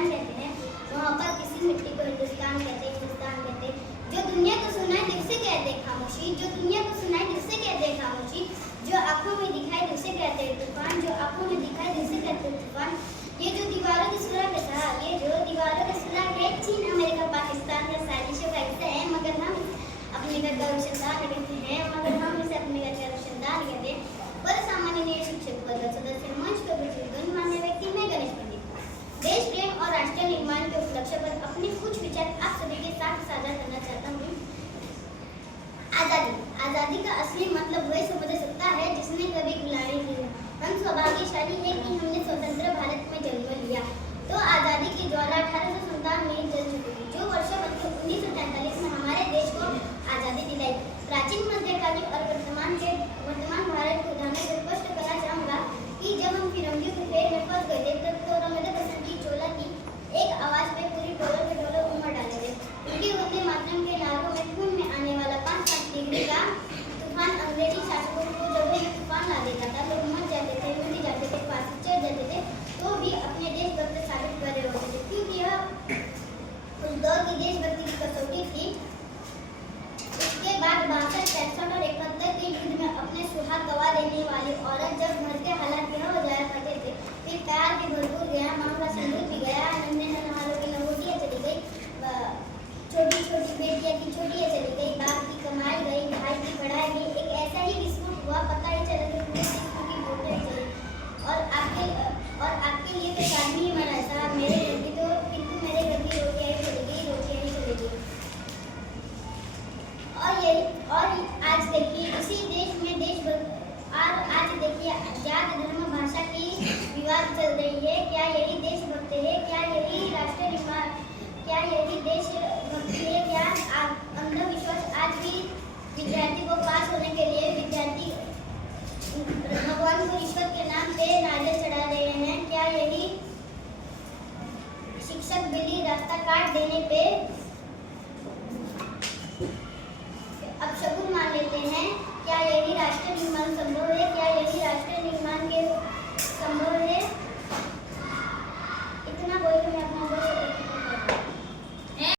हिंदुस्तान कहते हैं, वहाँ पर किसी मिट्टी को हिंदुस्तान कहते हैं। जो दुनिया को सुनाए दिल से कहते खामोशी, जो दुनिया को सुनाए दिल से कहते खामोशी, जो आंखों में दिखाई दिल से कहते तूफान, जो आंखों में दिखाई दिल से कहते तूफान। ये जो दीवारों की सुलह था, ये जो दीवारों की सुलह है, चीन अमेरिका पाकिस्तान का साजिशों का हिस्सा है, मगर हम अपने घर का रोशनदान कहते हैं, मगर हम इसे अपने घर का रोशनदान कहते हैं। पर सामान्य शिक्षक पद सदस्य मंच के गणमान्य व्यक्ति में गणेश पंडित देश प्रेम और राष्ट्रीय निर्माण के उपलक्ष्य पर अपने कुछ विचार आप सभी के साथ साझा करना चाहता हूँ। आजादी। आजादी का असली मतलब वही समझ सकता है जिसने कभी गुलामी की है। हम सौभाग्यशाली है कि हमने स्वतंत्र भारत में जन्म लिया। तो आजादी की ज्वाला 1857 में जल चुकी थी, जो वर्षों 1943 में हमारे देश को आजादी दिलाई। प्राचीन, मध्यकालीन और वर्तमान भारत को उदाहरण से स्पष्ट करना चाहूँगा कि जब हम फिरंगियों के फेर में फंस गए थे, तब तो रंगद बसंत की चोला की एक आवाज पे पूरी टोलों के टोलों उमड़ डाले थे। उनके वंदे मातरम के नारों में खून में आने वाला 5-5 डिग्री का तूफान अंग्रेजी शासकों को जब में तूफान ला देता था। लोग मर जाते थे, मर जाते थे, फांसी चढ़ जाते थे, तो भी अपने देशभक्त साबित कर रहे होते थे, क्योंकि यह उस दौर की देशभक्ति की कसौटी थी। उसके बाद 62, 63 और 71 के युद्ध में अपने सुहाग गवा देने वाली औरत जब घर के हालात यह हो जाया करते थे, फिर प्यार भी भरपूर गया, माँ का सिंदूर भी गया, नन्हे नन्हारों की नवोटियाँ चली गई, छोटी छोटी बेटियाँ की छोटियाँ चली गई, बाप की कमाई गई, भाई की पढ़ाई गई। एक ऐसा ही विस्फोट हुआ, पता ही चला कि पूरे विश्व की वोटें चली। और आपके लिए तो आदमी ही मरा था, मेरे घर की तो किंतु मेरे घर की रोटियाँ ही चली गई, रोटियाँ ही चली गई। और आज देखिए इसी देश में आज देखिए जात धर्म भाषा की विवाद चल रही है। क्या यही देशभक्त है? क्या यही राष्ट्र निर्माण? क्या यही देशभक्ति है? क्या अंधविश्वास आज भी विद्यार्थी को पास होने के लिए विद्यार्थी भगवान को रिश्वत के नाम पे नारियल चढ़ा रहे हैं? क्या यही शिक्षक बिल्ली रास्ता काट देने पे अपशगुन मान लेते हैं? क्या यही राष्ट्र निर्माण संभव